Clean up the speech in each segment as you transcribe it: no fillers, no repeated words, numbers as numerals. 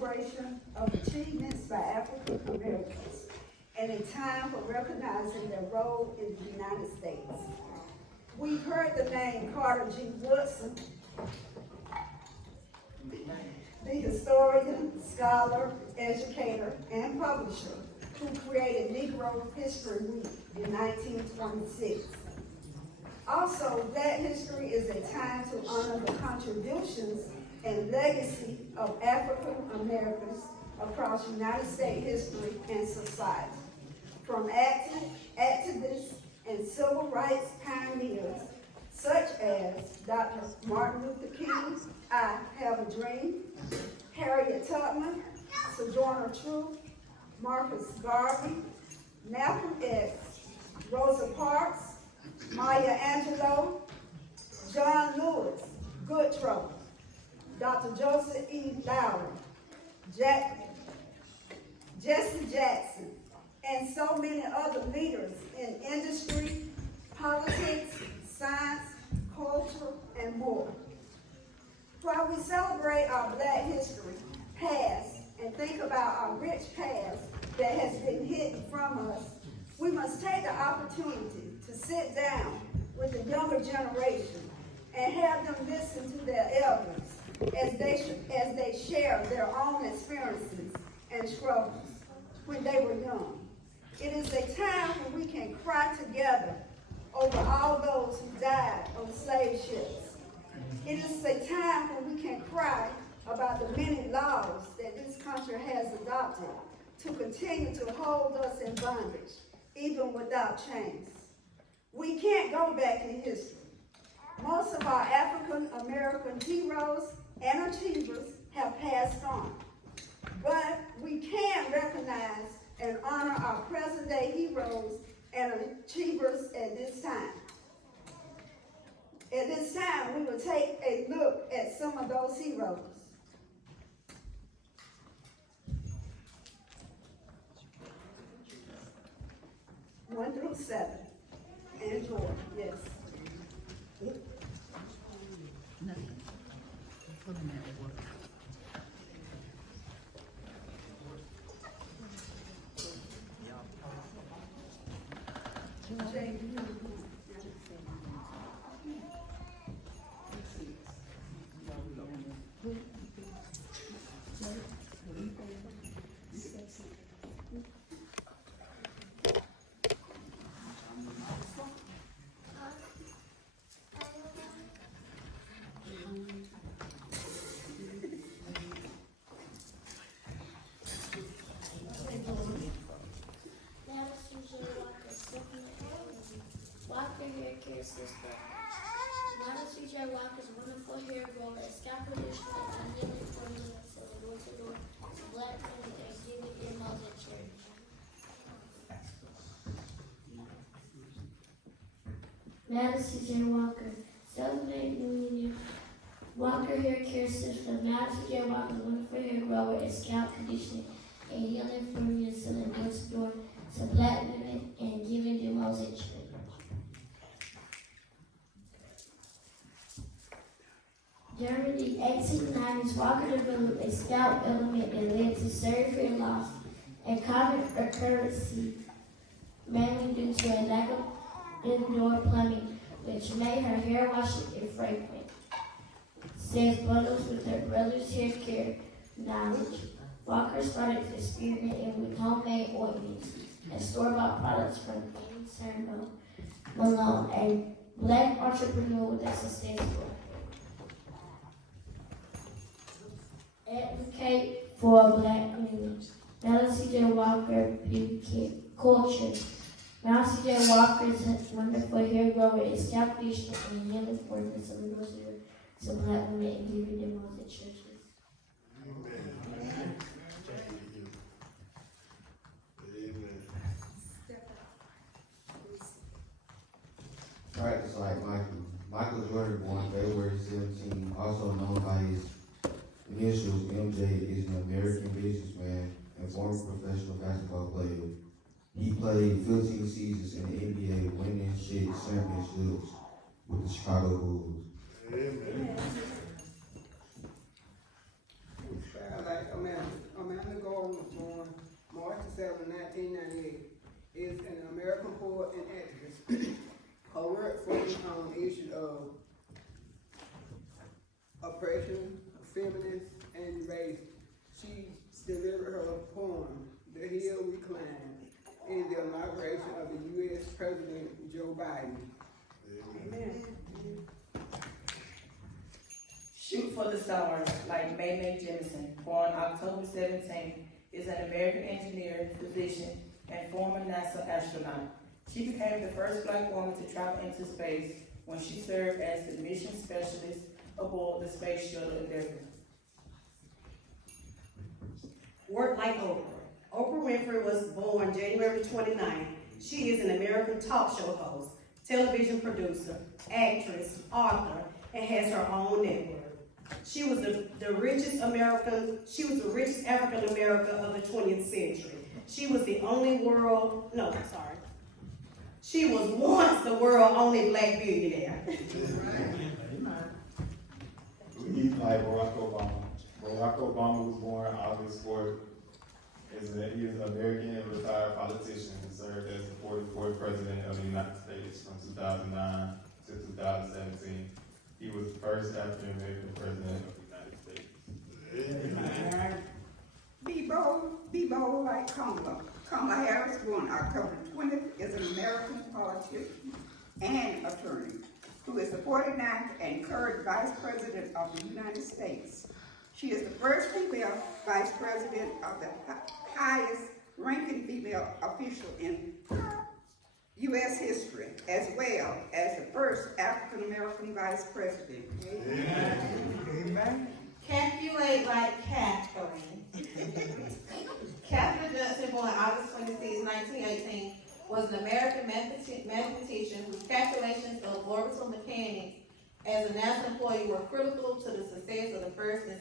celebration of achievements by African Americans and a time for recognizing their role in the United States. We've heard the name Carter G. Woodson, the historian, scholar, educator, and publisher who created Negro History Week in 1926. Also, Black History is a time to honor the contributions and legacy of African Americans across United States history and society. From activists and civil rights pioneers such as Dr. Martin Luther King, I Have a Dream, Harriet Tubman, Sojourner Truth, Marcus Garvey, Malcolm X, Rosa Parks, Maya Angelou, John Lewis, Goodrow, Dr. Joseph E. Lowery, Jesse Jackson, and so many other leaders in industry, politics, science, culture, and more. While we celebrate our Black history past and think about our rich past that has been hidden from us, we must take the opportunity to sit down with the younger generation and have them listen to their elders as they share their own experiences and struggles when they were young. It is a time when we can cry together over all those who died on slave ships. It is a time when we can cry about the many laws that this country has adopted to continue to hold us in bondage, even without chains. We can't go back in history. Most of our African American heroes and achievers have passed on, but we can recognize and honor our present day heroes and achievers at this time. At this time, we will take a look at some of those heroes. One through 7. And George, yes. Walker hair care system. Model CJ Walker's wonderful hair grower, scalp conditioner, and healing formula selling door to door to Black women and giving demos at church. Madison J. Walker, self-made millionaire. Walker hair care system. Madison J. Walker's wonderful hair grower and scalp conditioner and healing formula selling door to door to Black women and giving demos at church. During the 1890s, Walker developed a scalp element that led to surgery loss, a common occurrence mainly due to a lack of indoor plumbing, which made her hair washing infrequent. Says Bundles with her brother's hair care knowledge, Walker started experimenting with homemade ointments and store-bought products from Annie Turnbull Malone, a Black entrepreneur with a successful advocate for Black women. Melody J. Walker beauty culture. Melody J. Walker's wonderful hair grower is scalp conditioner and healing formula to Black women and giving them all the churches. Amen. Practice like Michael. Michael Jordan, born February 17, also known by his initials MJ, is an American businessman and former professional basketball player. He played 15 seasons in the NBA, winning 6 championships with the Chicago Bulls. Amen. Sound like a man. March 7, 1998, is an American poet and activist. Her work focused on issues of oppression, feminist, and race. She delivered her poem, The Hill We Climb, in the inauguration of the U.S. President Joe Biden. Amen. Shoot for the Stars, like May Jemison, born October 17th, is an American engineer, physician, and former NASA astronaut. She became the first Black woman to travel into space when she served as the mission specialist aboard the Space Shuttle Endeavour. Work like Oprah. Oprah Winfrey was born January 29th. She is an American talk show host, television producer, actress, author, and has her own network. She was the richest African American of the 20th century. She was She was once the world's only Black billionaire. He's like Barack Obama. Barack Obama was born August 4th. He is an American and retired politician who served as the 44th President of the United States from 2009 to 2017. He was the first African American President of the United States. Be bold like Kamala. Kamala Harris, born October 20th, is an American politician and attorney who is the 49th and current Vice President of the United States. She is the first female Vice President of the highest ranking female official in U.S. history, as well as the first African American Vice President. Amen. Calculate like Catherine. Catherine Johnson, born August 26, 1918, was an American mathematician whose calculations of orbital mechanics as a NASA employee were critical to the success of the first and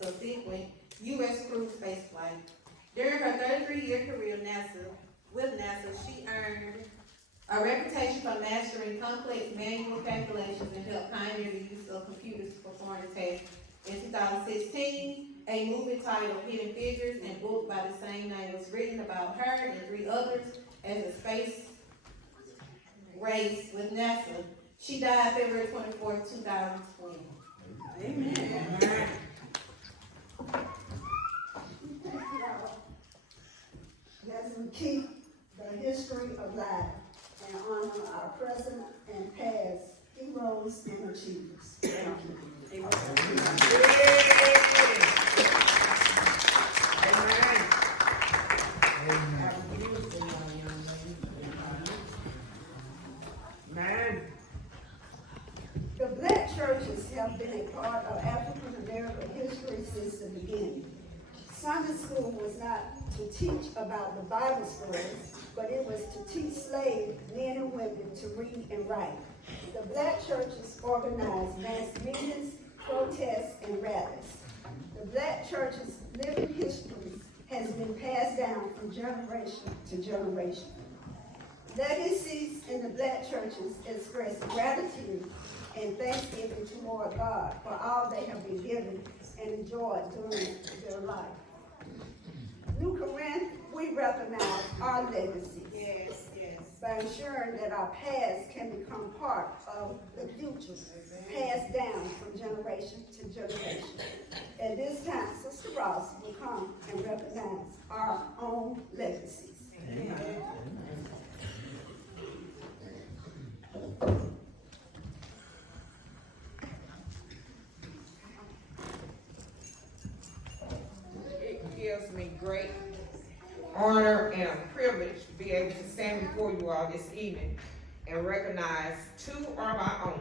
subsequent U.S. crewed spaceflight. During her 33-year career with NASA, she earned a reputation for mastering complex manual calculations and helped pioneer the use of computers to perform the task. In 2016, a movie titled Hidden Figures and book by the same name was written about her and 3 others as a space race with NASA. She died February 24, 2020. Amen. As we keep the history alive and honor our present and past heroes and achievers. Thank you. The Black churches have been a part of African American history since the beginning. Sunday school was not to teach about the Bible stories, but it was to teach slave men and women to read and write. The Black churches organized mass meetings, protests, and rallies. The Black church's living history has been passed down from generation to generation. Legacies in the Black churches express gratitude and thanksgiving to Lord God for all they have been given and enjoyed during their life. New Corinth, we recognize our legacies. Yes. By ensuring that our past can become part of the future, passed down from generation to generation. At this time, Sister Ross will come and recognize our own legacies. Amen. It gives me great honor and a privilege to be able to stand before you all this evening and recognize 2 of my own.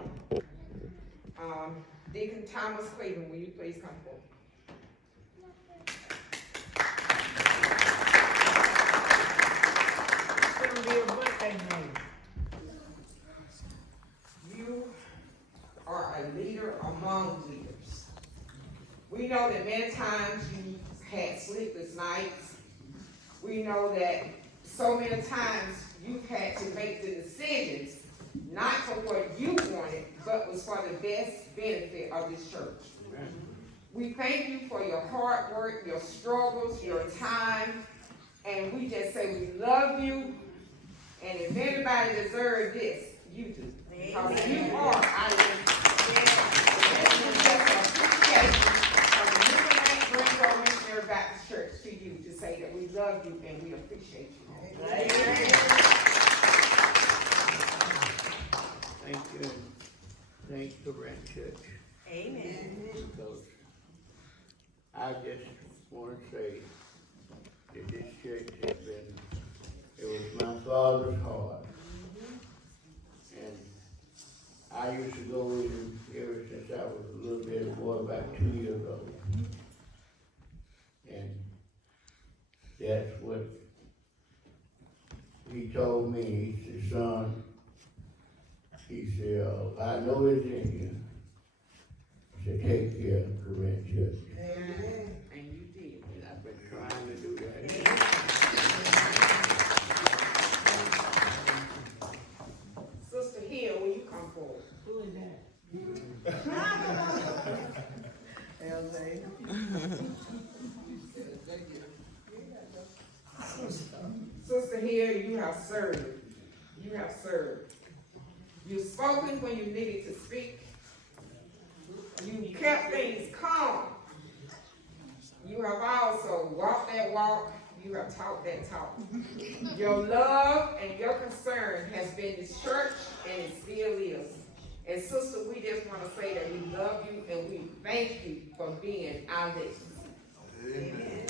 Deacon Thomas Cleveland, will you please come forward? It's gonna be a birthday name. You are a leader among leaders. We know that many times you had sleepless nights. We know that so many times you've had to make the decisions, not for what you wanted, but was for the best benefit of this church. Amen. We thank you for your hard work, your struggles, your time, And we just say we love you, and if anybody deserves this, you do. Because you are our this is just an appreciation of the Newfoundland Greenville Missionary Baptist Church to you to say that we love you and we appreciate you. Thank you. Thanks for Ranch Church. Amen. Because I just want to say that this church has been, it was my father's heart. And I used to go with him ever since I was a little bit of boy, about 2 years old. And that's what he told me. He said, son, he said, I know it's in you. He said, take care of the Ranch Church. And you did. And I've been trying to do that. Sister Hill, will you come forward? Who is that? Sister Hill, you have served. You have served. You've spoken when you needed to speak. You kept things calm. You have also walked that walk. You have talked that talk. Your love and your concern has been this church, and it still is. And sister, we just want to say that we love you and we thank you for being our listeners. Amen.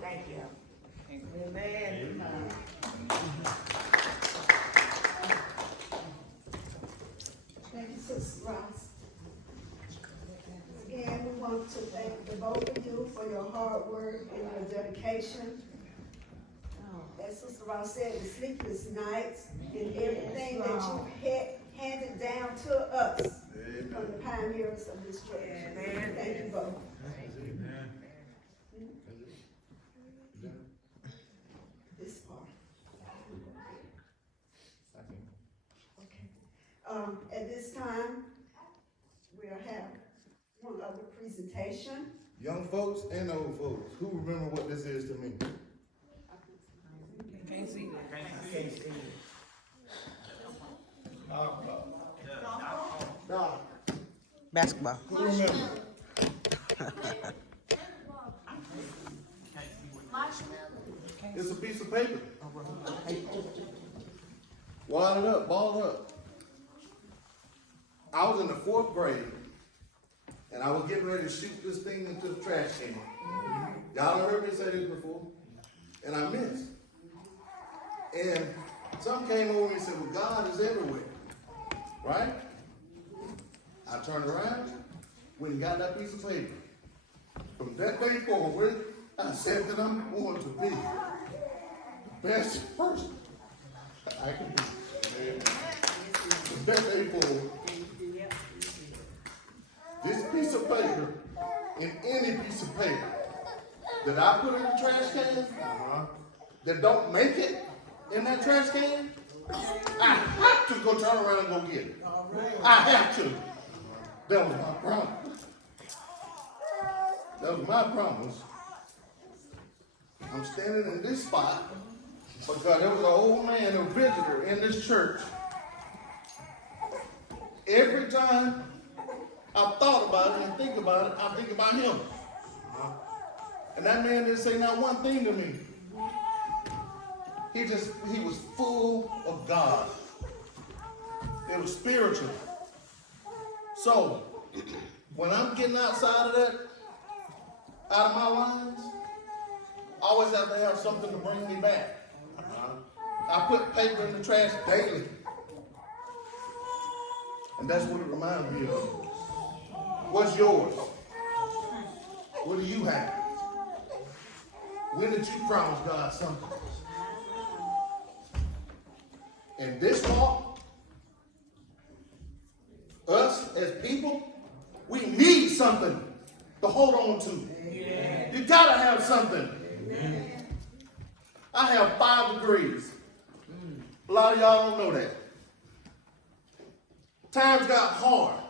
Thank you. Amen. Thank you, Sister Ross. Again, we want to thank the both of you for your hard work and your dedication. As Sister Ross said, the sleepless nights and everything that you handed down to us from the pioneers of this church. Amen. Thank you both. This part. Okay. At this time, we'll have one other presentation. Young folks and old folks, who remember what this is to me? Can't see that. I can't see it. Basketball. Who remember? It's a piece of paper. Wadded up, balled up. I was in the 4th grade, and I was getting ready to shoot this thing into the trash can. Y'all have heard me say this before, and I missed. And some came over and said, well, God is everywhere, right? I turned around, went and got that piece of paper. From that day forward, I said that I'm going to be the best person I can be. From that day forward, this piece of paper and any piece of paper that I put in the trash can that don't make it in that trash can, I have to go turn around and go get it. I have to. That was my promise. That was my promise. I'm standing in this spot because there was an old man, a visitor in this church. Every time I thought about it and think about it, I think about him. And that man didn't say not one thing to me. He was full of God. It was spiritual. So, when I'm getting outside of that, out of my lines, I always have to have something to bring me back. I put paper in the trash daily. And that's what it reminds me of. What's yours? What do you have? When did you promise God something? And this walk, us as people, we need something to hold on to. Yeah. You gotta have something. Yeah. I have 5 degrees. A lot of y'all don't know that. Times got hard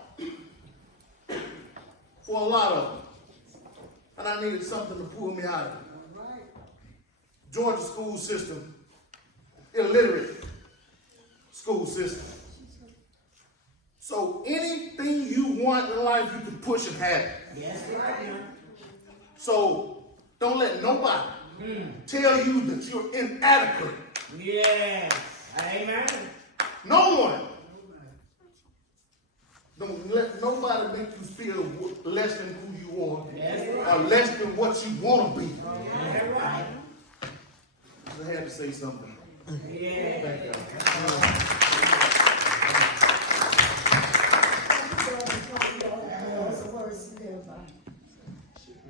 for a lot of them. and I needed something to pull me out of it. Georgia school system, illiterate school system. So anything you want in life, you can push and have it. Yes, right. So don't let nobody tell you that you're inadequate. Yes. Amen. No one. Don't let nobody make you feel less than who you are, or less than what you want to be. That's right. I had to say something. Yeah. Thank you.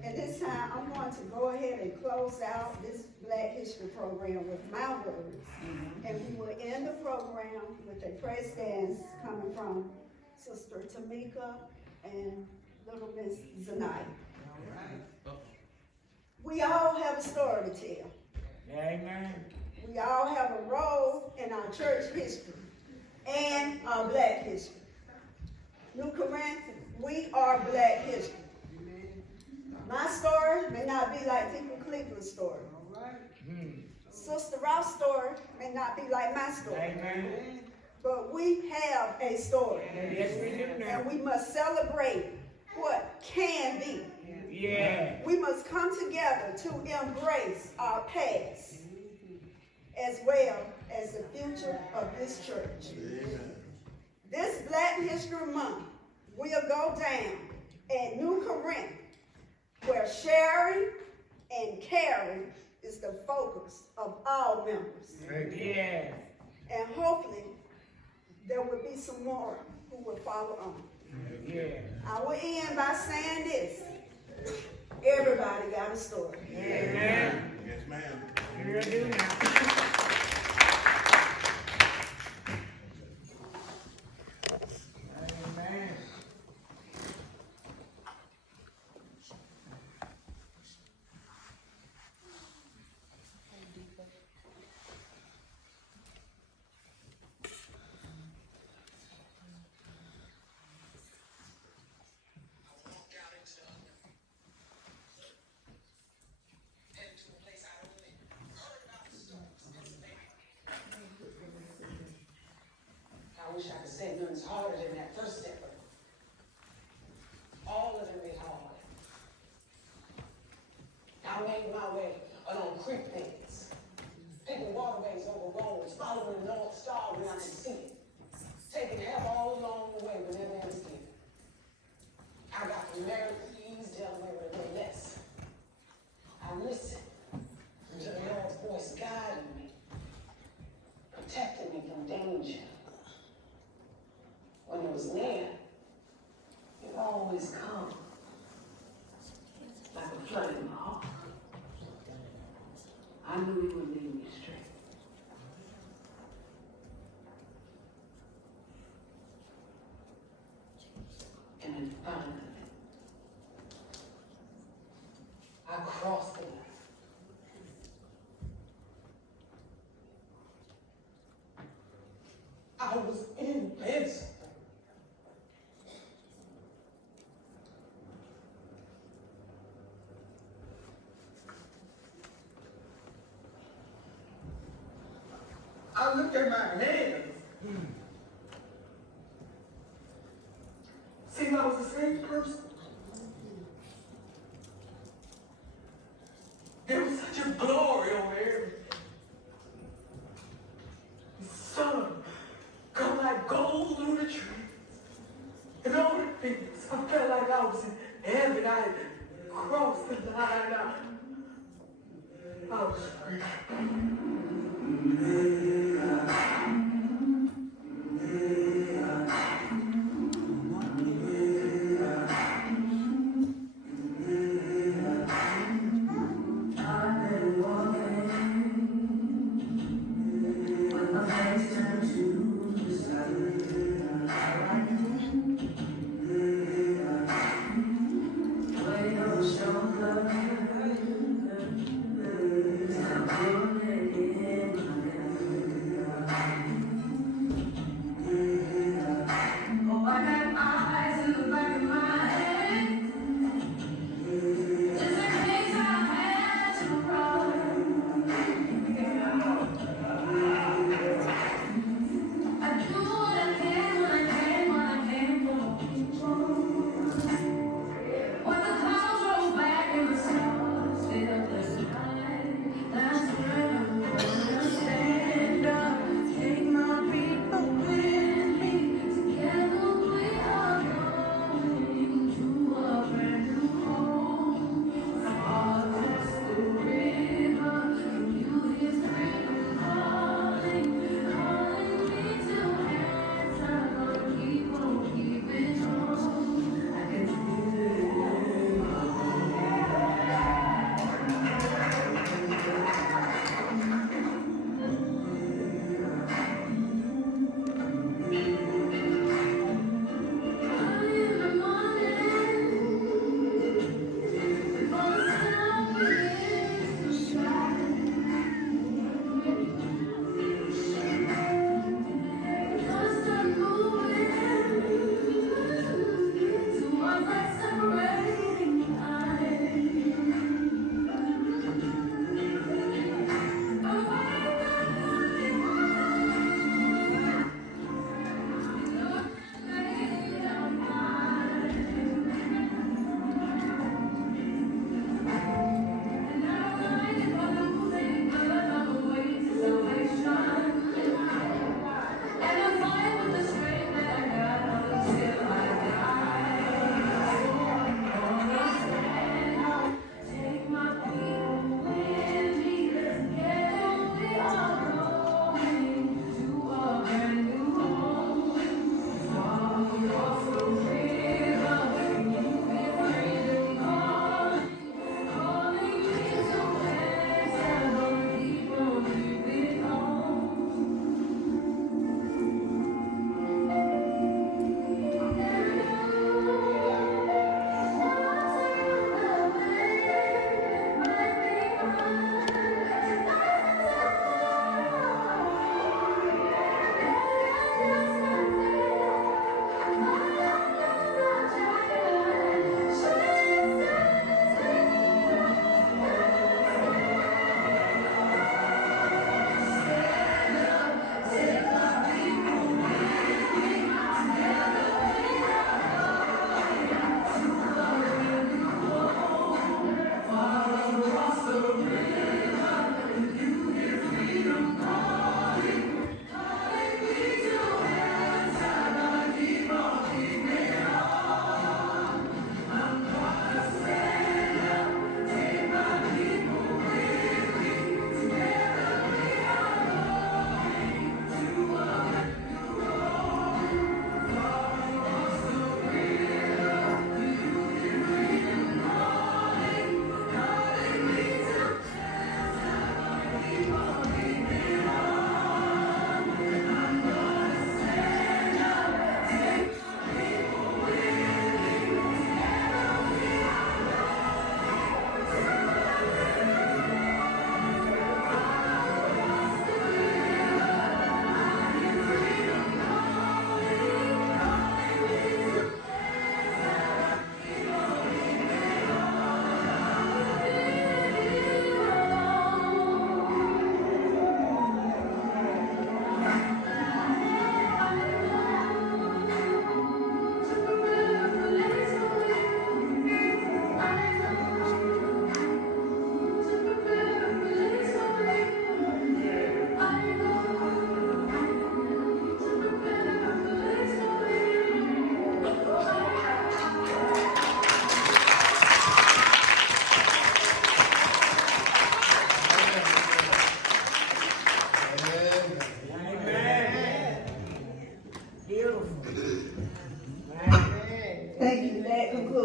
At this time, I'm going to go ahead and close out this Black History program with my words. And we will end the program with a praise dance coming from Sister Tamika and little Miss Zanaya. We all have a story to tell. Amen. We all have a role in our church history and our Black history. New Corinth, we are Black history. My story may not be like Deacon Cleveland's story. Sister Ross' story may not be like my story. Amen. But we have a story. Yes, we do now. And we must celebrate what can be. Yeah. We must come together to embrace our past as well as the future of this church. Amen. This Black History Month will go down at New Corinth, where sharing and caring is the focus of all members. Yeah. And hopefully, there will be some more who will follow on. Yeah. I will end by saying this. Everybody got a story. Amen. Yes, ma'am. Sure do now. Amen. I wish I could say nothing's harder than that first step. All of them is hard. I made my way along creek beds, picking waterways over roads, following the North Star when I could see it, taking help all along the way whenever I was given. I got from Maryland, Delaware, and no less. I listened until the Lord's voice guided me, protected me from danger. When it was near, it always comes like a flood in my heart. I knew he would lead me straight. And then finally, I crossed the line. I was invincible. I looked at my hands. See, I was the same person. There was such a glory over everything. The sun come like gold through the trees. And all the things, I felt like I was in heaven. I had crossed the line. I was free.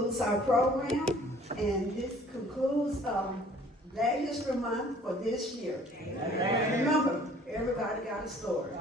concludes our program, and this concludes, Black History Month for this year. Remember, everybody got a story.